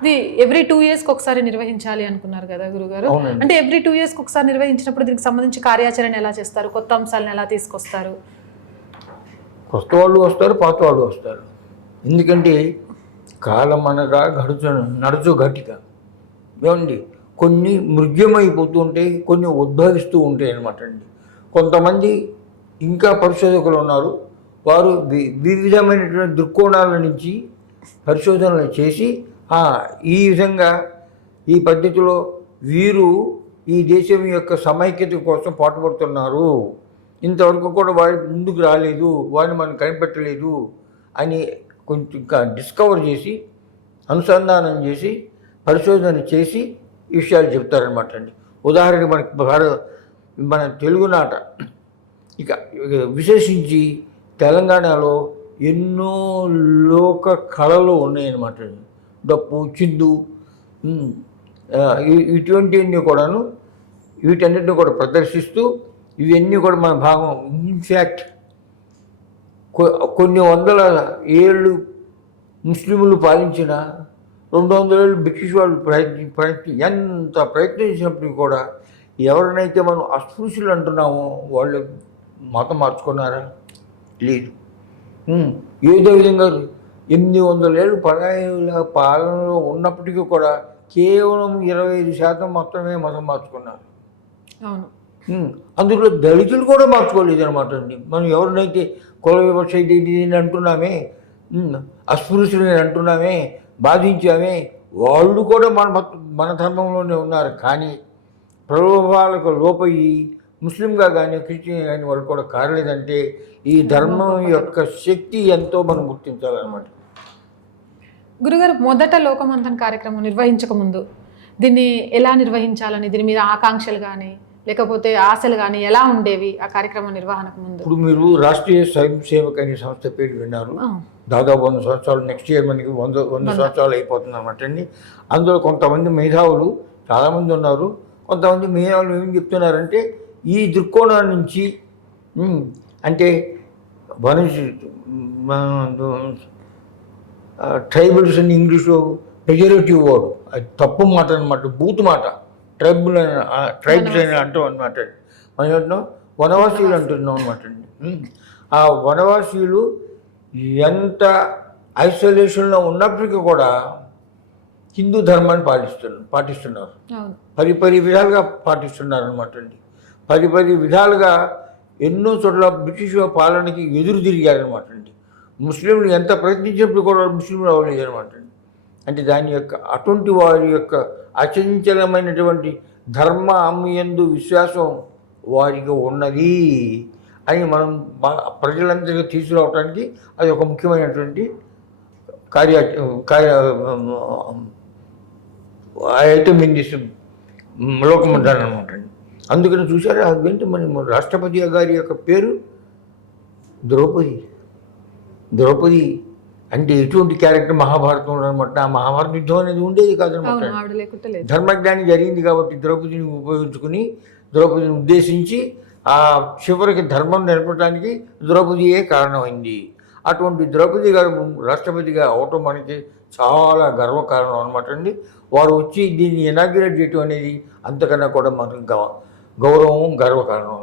ఇది ఎవ్రీ 2 ఇయర్స్కి ఒకసారి నిర్వహించాలి అనుకున్నారు కదా గురుగారు. అవునండి. అంటే ఎవ్రీ 2 ఇయర్స్కి ఒకసారి నిర్వహించినప్పుడు దీనికి సంబంధించి కార్యాచరణ ఎలా చేస్తారు, కొత్త అంశాలను ఎలా తీసుకొస్తారు? కొత్త వాళ్ళు వస్తారు, పాత వాళ్ళు వస్తారు. ఎందుకంటే కాలం అనగా నడుచు ఘటిక ఏమండి, కొన్ని మృగ్యమైపోతూ ఉంటాయి, కొన్ని ఉద్భవిస్తూ ఉంటాయి అన్నమాట అండి. కొంతమంది ఇంకా పరిశోధకులు ఉన్నారు, వారు వివిధమైనటువంటి దృక్కోణాల నుంచి పరిశోధనలు చేసి ఈ విధంగా ఈ పద్ధతిలో వీరు ఈ దేశం యొక్క సమైక్యత కోసం పాటుపడుతున్నారు, ఇంతవరకు కూడా వారి ముందుకు రాలేదు, వారిని మనం కనిపెట్టలేదు అని కొంచెం ఇంకా డిస్కవర్ చేసి అనుసంధానం చేసి పరిశోధన చేసి ఈ విషయాలు చెప్తారనమాట అండి. ఉదాహరణకి మన తెలుగునాట ఇక విశేషించి తెలంగాణలో ఎన్నో లోక కళలు ఉన్నాయన్నమాట అండి. డప్పు, చిందు, ఇటువంటివన్నీ కూడాను, వీటన్నిటిని కూడా ప్రదర్శిస్తూ ఇవన్నీ కూడా మన భాగం. ఇన్ఫ్యాక్ట్ కొన్ని వందల ఏళ్ళు ముస్లింలు పాలించిన 200 ఏళ్ళు బ్రిటిష్ వాళ్ళు ఎంత ప్రయత్నించినప్పటికీ కూడా ఎవరినైతే మనం అస్పృశ్యులు అంటున్నామో వాళ్ళు మతం మార్చుకున్నారా? లేదు. ఏదో విధంగా 800 ఏళ్ళు పరాయిల పాలనలో ఉన్నప్పటికీ కూడా కేవలం 25% మాత్రమే మతం మార్చుకున్నారు. అవును. అందులో దళితులు కూడా మార్చుకోలేదు అనమాట అండి. మనం ఎవరినైతే కుల వివక్ష ఇది అంటున్నామే, అస్పృశ్యులని అంటున్నామే, బాధించామే, వాళ్ళు కూడా మన ధర్మంలోనే ఉన్నారు. కానీ ప్రలోభాలకు లోపయ్యి ముస్లింగా కానీ క్రిస్టియన్ కానీ వాళ్ళు కూడా కారలేదంటే ఈ ధర్మం యొక్క శక్తి ఎంతో మనం గుర్తించాలన్నమాట. గురుగారు, మొదట లోకమంతన్ కార్యక్రమం నిర్వహించక ముందు దీన్ని ఎలా నిర్వహించాలని, దీని మీద ఆకాంక్షలు కానీ లేకపోతే ఆశలు కానీ ఎలా ఉండేవి ఆ కార్యక్రమం నిర్వహణకు ముందు? ఇప్పుడు మీరు రాష్ట్రీయ స్వయం సేవక్ అనే సంస్థ పేరు విన్నారు. దాదాపు 100 సంవత్సరాలు, నెక్స్ట్ ఇయర్ మనకి 100 సంవత్సరాలు అయిపోతుంది అన్నమాట అండి. అందులో కొంతమంది మేధావులు చాలామంది ఉన్నారు. కొంతమంది మేధావులు ఏం చెప్తున్నారంటే ఈ దృక్కోణాల నుంచి అంటే ట్రైబల్స్ అని ఇంగ్లీష్లో పెజరేటివ్ వర్డ్, అది తప్పు మాట అనమాట, బూతు మాట. ట్రైబ్స్ అని అంటాం అనమాట. మనం అంటున్నాం వనవాసీలు అంటున్నాం అనమాట అండి. ఆ వనవాసీలు ఎంత ఐసోలేషన్లో ఉన్నప్పటికీ కూడా హిందూ ధర్మాన్ని పాటిస్తున్నారు. పరి విధాలుగా పాటిస్తున్నారు అనమాట అండి. పరి విధాలుగా ఎన్నో చోట్ల బ్రిటిష్ పాలనకి ఎదురు తిరిగారనమాట అండి. ముస్లింలు ఎంత ప్రయత్నించినప్పుడు కూడా ముస్లింలు అవ్వలేదు అనమాట అండి. అంటే దాని యొక్క అటువంటి వారి యొక్క అచంచలమైనటువంటి ధర్మయందు విశ్వాసం వారికి ఉన్నది అని మనం ప్రజలందరికీ తీసుకురావడానికి అది ఒక ముఖ్యమైనటువంటి ఐటమ్ ఇన్ దిస్ లోకమంతన్ అనమాట అండి. అందుకని చూసారా, అదేంటి మన రాష్ట్రపతి గారి యొక్క పేరు ద్రౌపది అంటే ఎటువంటి క్యారెక్టర్ మహాభారతంలో అనమాట. ఆ మహాభారత యుద్ధం అనేది ఉండేది కాదనమాట. ధర్మజ్ఞాని జరిగింది కాబట్టి ద్రౌపదిని ఉపయోగించుకుని ద్రౌపదిని ఉద్దేశించి ఆ చివరికి ధర్మం నేర్పడానికి ద్రౌపదియే కారణమైంది. అటువంటి ద్రౌపది గారు రాష్ట్రపతిగా అవటం మనకి చాలా గర్వకారణం అనమాట అండి. వారు వచ్చి దీన్ని ఇనాగ్రేట్ చేయటం అనేది అంతకన్నా కూడా మనకు గౌరవం, గర్వకారణం.